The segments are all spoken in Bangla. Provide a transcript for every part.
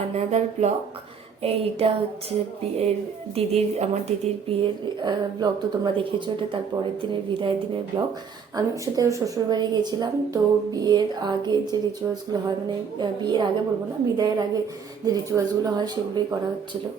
Another blog. এইটা হচ্ছে বিয়ের আমার দিদির বিয়ের ব্লগ, তো তোমরা দেখেছো। এটা তার পরের দিনের বিদায়ের দিনের ব্লগ। আমি ওর সাথে ওর শ্বশুরবাড়ি গিয়েছিলাম। তো বিয়ের আগে যে রিচুয়ালসগুলো হয়, মানে বিয়ের আগে বলবো না, বিদায়ের আগে যে রিচুয়ালসগুলো হয় সেগুলোই করা হচ্ছিলো।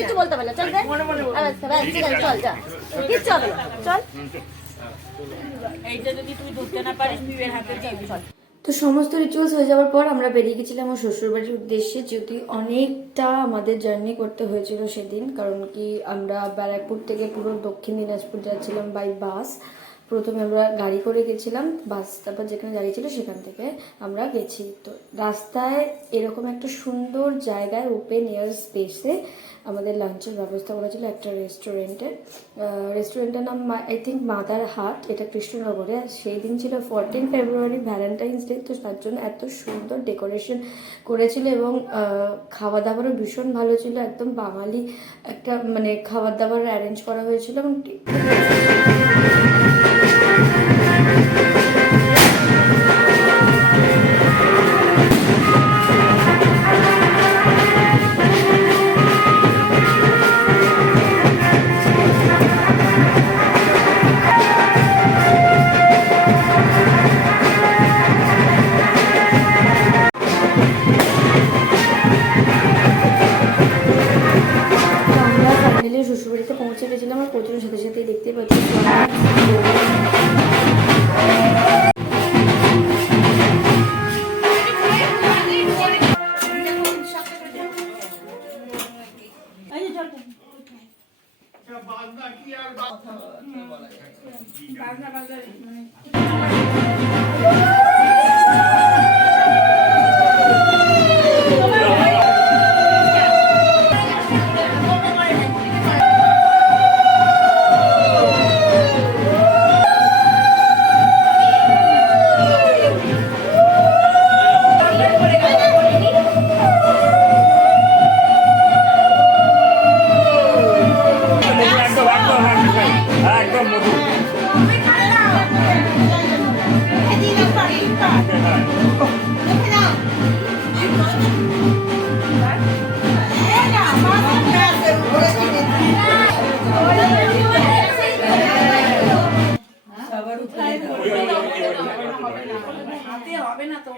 কিছু বলতে পারলো, চল ঠিক আছে, চল যা, কিচ্ছু হবে না, চল। এইটা যদি তুই ধরতে না পারিস বিয়ের হাতে যাবি, চল। তো সমস্ত রিচুয়ালস হয়ে যাওয়ার পর আমরা বেরিয়ে গেছিলাম আমার শ্বশুরবাড়ির উদ্দেশ্যে। যদি অনেকটা আমাদের জার্নি করতে হয়েছিল সেদিন, কারণ কি আমরা ব্যারাকপুর থেকে পুরো দক্ষিণ দিনাজপুর যাচ্ছিলাম বাই বাস। প্রথমে আমরা গাড়ি করে গেছিলাম, বাস তারপর যেখানে গাড়ি ছিল সেখান থেকে আমরা গেছি। তো রাস্তায় এরকম একটা সুন্দর জায়গায় ওপেন এয়ার স্পেসে আমাদের লাঞ্চের ব্যবস্থা করা ছিল একটা রেস্টুরেন্টের নাম আই থিঙ্ক মাদার হাট, এটা কৃষ্ণনগরে। আর সেই দিন ছিল 14 ফেব্রুয়ারি, ভ্যালেন্টাইন্স ডে। তো তার জন্য এত সুন্দর ডেকোরেশন করেছিল এবং খাওয়া দাওয়ারও ভীষণ ভালো ছিল, একদম বাঙালি একটা মানে খাবার দাবার অ্যারেঞ্জ করা হয়েছিল। এবং শ্বশুরবাড়িতে পৌঁছে গেছিলাম আর প্রচুর সাথে সাথে দেখতে পাচ্ছি দিতে হবে না তো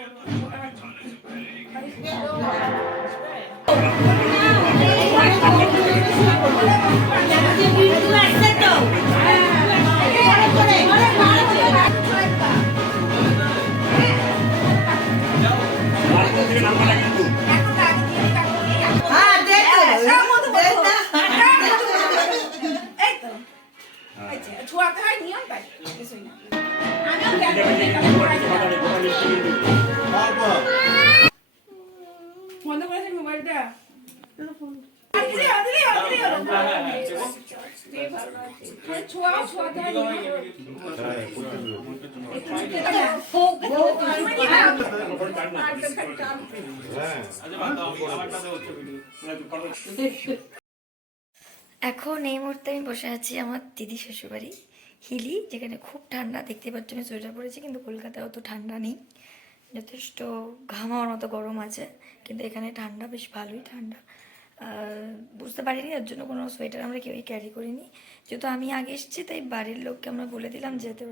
ছোঁয়াতে হয় নিয়ম তাই কিছুই না বন্ধ করেছেন মোবাইলটা ছোঁয়াতে হয় এখন এই মুহূর্তে আমি বসে আছি আমার দিদি শ্বশুরবাড়ি হিলি, যেখানে খুব ঠান্ডা। দেখতে পাচ্ছ আমি সোয়েটার পরেছি, কিন্তু কলকাতায় অত ঠান্ডা নেই, যথেষ্ট ঘামাওয়ার মতো গরম আছে, কিন্তু এখানে ঠান্ডা, বেশ ভালোই ঠান্ডা। বুঝতে পারিনি, এর জন্য কোনো সোয়েটার আমরা কেউই ক্যারি করিনি। যেহেতু আমি আগে এসেছি, তাই বাড়ির লোককে আমরা বলে দিলাম যেতে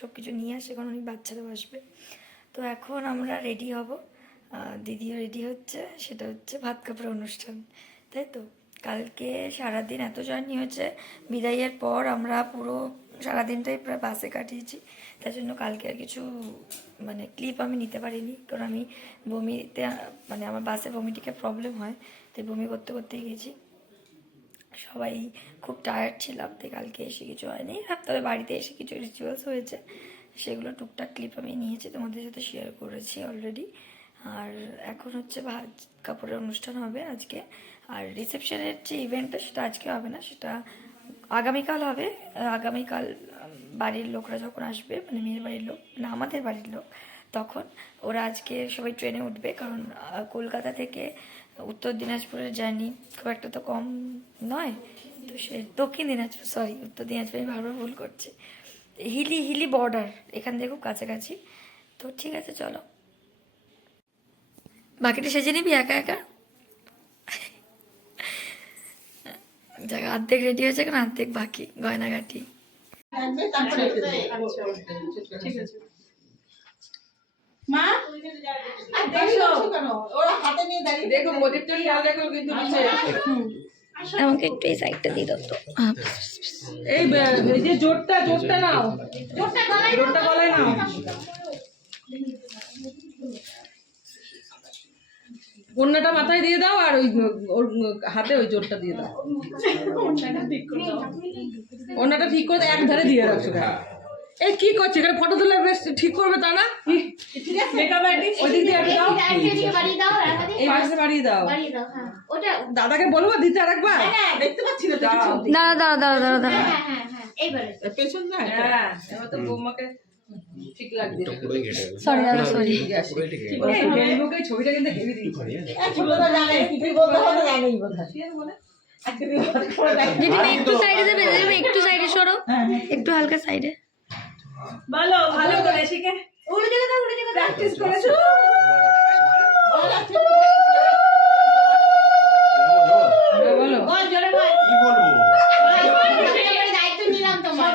সব কিছু নিয়ে আসে, কারণ অনেক বাচ্চারাও আসবে। তো এখন আমরা রেডি হব, দিদিও রেডি হচ্ছে, সেটা হচ্ছে ভাত কাপড় অনুষ্ঠান, তাই তো। কালকে সারাদিন এত জার্নি হয়েছে, বিদায়ের পর আমরা পুরো সারাদিনটাই প্রায় বাসে কাটিয়েছি, তার জন্য কালকে আর কিছু মানে ক্লিপ আমি নিতে পারিনি, কারণ আমি বমিতে মানে আমার বাসে বমিটিকে প্রবলেম হয়, তাই বমি করতে করতেই গেছি। সবাই খুব টায়ার্ড ছিলাম, তাই কালকে এসে কিছু হয়নি। তবে বাড়িতে এসে কিছু রিচুয়ালস হয়েছে, সেগুলো টুকটাক ক্লিপ আমি নিয়েছি, তোমাদের সাথে শেয়ার করেছি অলরেডি। আর এখন হচ্ছে ভাত কাপড়ের অনুষ্ঠান হবে আজকে, আর রিসেপশনের যে ইভেন্টটা সেটা আজকে হবে না, সেটা আগামীকাল হবে। আগামীকাল বাড়ির লোকরা যখন আসবে, মানে মেয়ের বাড়ির লোক, মানে আমাদের বাড়ির লোক, তখন ওরা আজকে সবাই ট্রেনে উঠবে, কারণ কলকাতা থেকে উত্তর দিনাজপুরের জার্নি খুব একটা তো কম নয়। তো সে দক্ষিণ দিনাজপুর, সরি উত্তর দিনাজপুর, আমি বারবার ভুল করছি। হিলি বর্ডার এখান থেকে খুব কাছাকাছি। তো ঠিক আছে, চলো বাকিটা সেজে নিবি একা একা। জায়গা অর্ধেক রেডি হয়েছে, এখন অর্ধেক বাকি গয়নাগাটি। আমাকে একটু এই সাইডটা দিয়ে দাও তো। এই যে জোরটা নাও, জোরটা গলায় নাও। ওড়নাটা মাথায় দিয়ে দাও, আর ওই হাতে ওই জোরটা দিয়ে দাও। ওড়নাটা ঠিক করে এক ধারে দিয়ে রাখছো। এই কি করছে এখানে? ফটো তুলে বেশ ঠিক করবে তা না? মেকআপ আর্টিস্ট ওই দিক দিয়ে দাও, এই পাশে বাড়িয়ে দাও। দাদাকে বলবো দিতে আরেকবার, দেখতে পাচ্ছি না। দাঁড়া এইবারে পেছন না। হ্যাঁ, এবার তো বৌমাকে ঠিক লাগবে। সরি দাদা, সরি। ফেসবুকে ছবিটা কিন্তু হেভি দিয়েছি। ছোটটা জানে কি বলতে হবে, জানেই বোধহয়। দিদি একটু সাইডে যাবে, একটু সাইডে সরো, একটু হালকা সাইডে। বলো ভালো করে শিখে উড়ে যাবে, প্র্যাকটিস করেছো। বলো বল, জোরে বল। কি বলবো? দায়িত্ব নিলাম তোমার।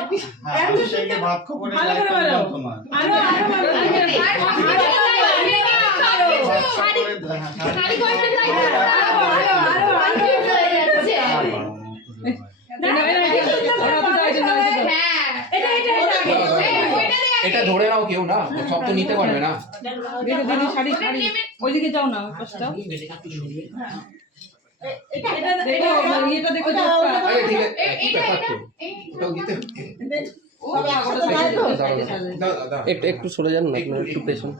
এত শিখে ভাত খবরে দায়িত্ব নিলাম তোমার। আরো ভালো। শাড়ি করতে দায়িত্ব এটা ধরে নাও, কেউ না সব তো নিতে পারবে না। দিদি শাড়ি ওইদিকে যাও না, একটু সরে যান না, আপনার একটু পেছন,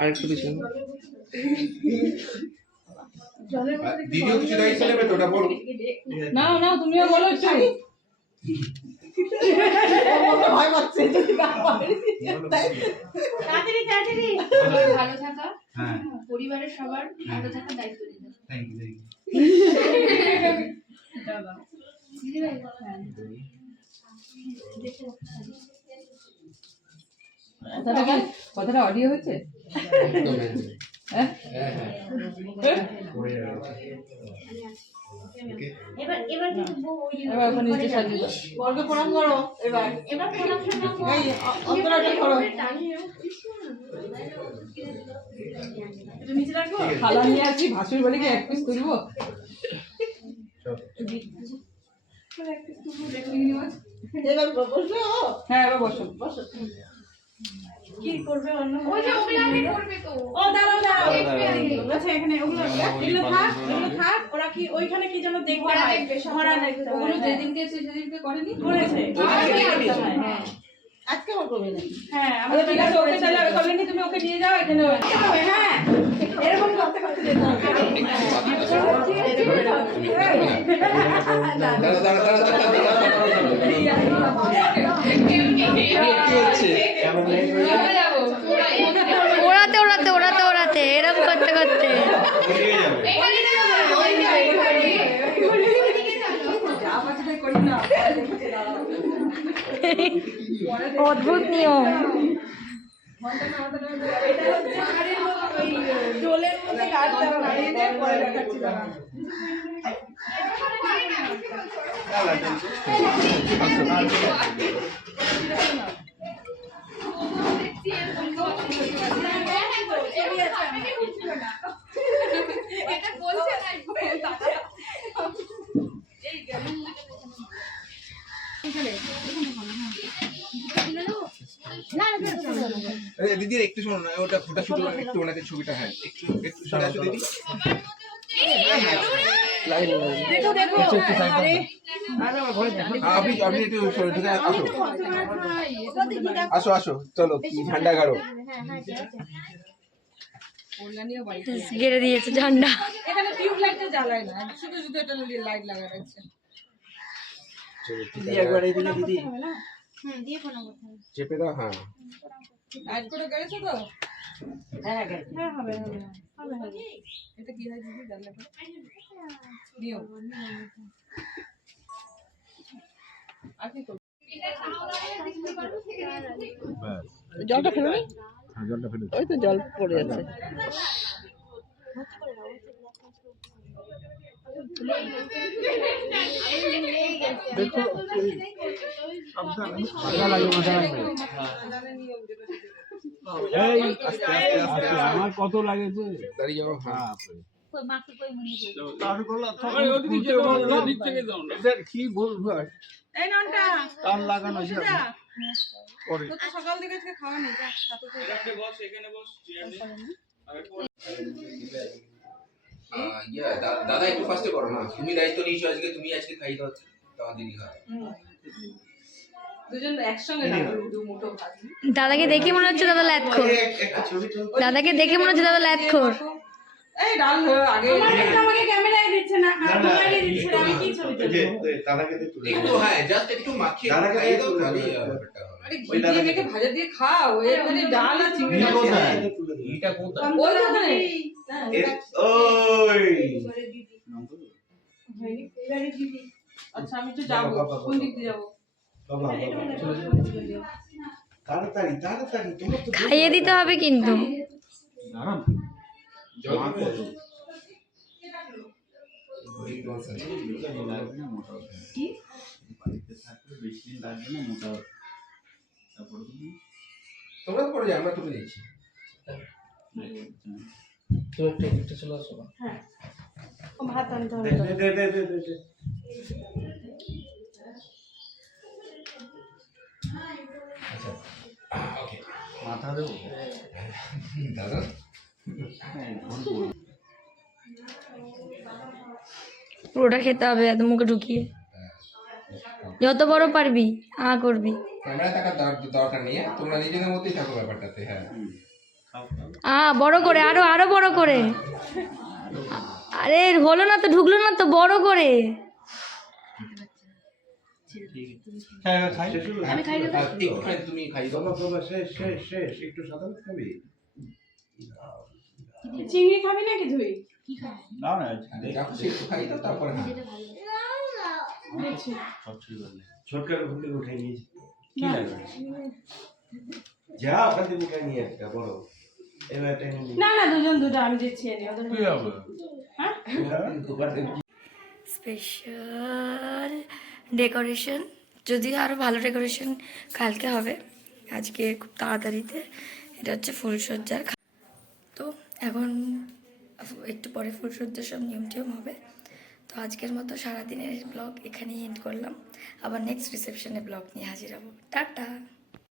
আর একটু পেছন। দিদিও কিছু দায়িত্ব নেবে তো, ওটা বলো। না তুমিও বলো একটু। ভয় পাচ্ছে তাড়াতাড়ি ভালো থাকা, পরিবারের সবার ভালো থাকার দায়িত্ব নিতে। Thank you. কথাটা অডিও হচ্ছে? হ্যাঁ, এবার ওখানে নিচে সাজিয়ে দাও। বর্গ প্রণাম করো। এবার প্রণাম করো। থালা নিয়ে আসি, ভাসুর বাড়িকে এক পিস তুলবো। হ্যাঁ, এবার বসো। কি করবে অন্য? ওই যে ওগুলো আগে করবে তো। ও দাঁড়াও দাঁড়াও। আচ্ছা এখানে ওগুলো থাক। ওরা কি ওইখানে কি যেন দেখবে? ওরা দেখবে, সব ওরা দেখবে। ওগুলো যেদিনকে সেদিনকে করেনি করেছে। হ্যাঁ। আজকে আমার করবে না হ্যাঁ, আমাদের ঠিক আছে, ওকে তাহলে করলেন তুমি ওকে নিয়ে যাও এখানে। হ্যাঁ, এরকম করতে করতে যেতে হবে। ওড়াতে ওড়াতে ওড়াতে ওড়াতে এরকম করতে করতে অদ্ভুত নিয়ম। টোলের মধ্যে গাড়িটা নাড়িয়ে দিয়ে পরে দেখাচ্ছি দাঁড়া। এটা বলছে দিদি একটু শোনো না, ওটা ফোটা শুধু একটু ওনাকে ছবিটা, হ্যাঁ একটু একটু সরে আসো দিদি। দেখো দেখো আরে আপনি আপনি একটু সরে ঢুকে আসো আসো আসো, চলো কি ঝান্ডা গাড়ো। গেড়ে দিয়েছে ঝান্ডা। এখানে টিউব লাইটটা জ্বালায় না, শুধু শুধু এটা লাইট লাগানো আছে। দিদি একবার এইদিকে দিদি চেপে দাও। হ্যাঁ লাইট করে গেছে তো? হ্যাঁ হ্যাঁ, হবে হবে হবে হবে। এটা কি হয় দিদি জ্বালালে? দিও। আর কি করব? জলটা ফেলো নি? হ্যাঁ জলটা ফেলে ওই তো জল পড়ে আছে। দেখো আমার কত লাগেছে দাঁড়িয়ে যাও। হ্যাঁ কি বলবো এই ননটা কান লাগানো পরে। তো সকাল থেকে আজকে খাওয়া নেই, যা সাথে দাদা একটু ফাস্টে করো না, তুমি দায়িত্ব নিয়েছো আজকে, তুমি আজকে খাই দাও তোমার দিদি খায়। দুজন একসঙ্গে লাগবে দু মুঠো ভাত। দাদাকে দেখে মনে হচ্ছে দাদা ল্যাথখোর। দাদাকে দেখে মনে হচ্ছে দাদা ল্যাথখোর। এই ডাল আগে আমাকে ক্যামেরায় দিচ্ছে না, আর মোবাইলে দিচ্ছে না, আমি কি ছবি তুলবো? একটু হ্যাঁ জাস্ট একটু মাখিয়ে খাই দাও তাহলে ব্যাপারটা হবে। আরে ঘি দিয়ে মেখে ভাজা দিয়ে খাও, এর মানে ডাল আর চিংড়ি মাছ আছে। এটা কোথায়? ওই তো ওখানে। আচ্ছা আমি তো যাবো, কোন দিক দিয়ে যাবো? তাড়াতাড়ি তাড়াতাড়ি তোমার তো খাইয়ে দিতে হবে কিন্তু। তোমরা তো পড়ে যাও, আমরা তুলে দিচ্ছি। তুমি একটু চলে আসো। ভাত আনতে হবে। ওকে মাথা দেবো দাদা পুরোটা খেতে হবে এত মুখে ঢুকিয়ে। যত বড় পারবি করবি। ক্যামেরা থাকার দরকার নেই, তোমরা নিজেদের মধ্যেই থাকো ব্যাপারটাতে। হ্যাঁ বড় করে, আরো আরো বড় করে। আরে হলো না তো, ঢুকলো না তো, বড় করে। তুমি খাই দাও। শেষ একটু সাধারণ খাবি। চিংড়ি খাবি নাকি তুই? না না একটু খাই দাও তারপরে। ছোটকার ঘুম থেকে উঠে নিয়েছি কি লাগবে যা ওখান থেকে উঠে নিয়ে একটা বড় এবার না না দুজন দুটো আমি দিচ্ছি এনে ওদের। হ্যাঁ স্পেশাল ডেকোরেশন, যদিও আরও ভালো ডেকোরেশন কালকে হবে, আজকে খুব তাড়াতাড়িতে এটা হচ্ছে ফুলসজ্জার তো এখন একটু পরে ফুলসজ্জার সব নিয়ম টিয়ম হবে। তো আজকের মতো সারাদিনের ব্লগ এখানেই এন্ড করলাম। আবার নেক্সট রিসেপশনে ব্লগ নিয়ে হাজির হব। টাটা।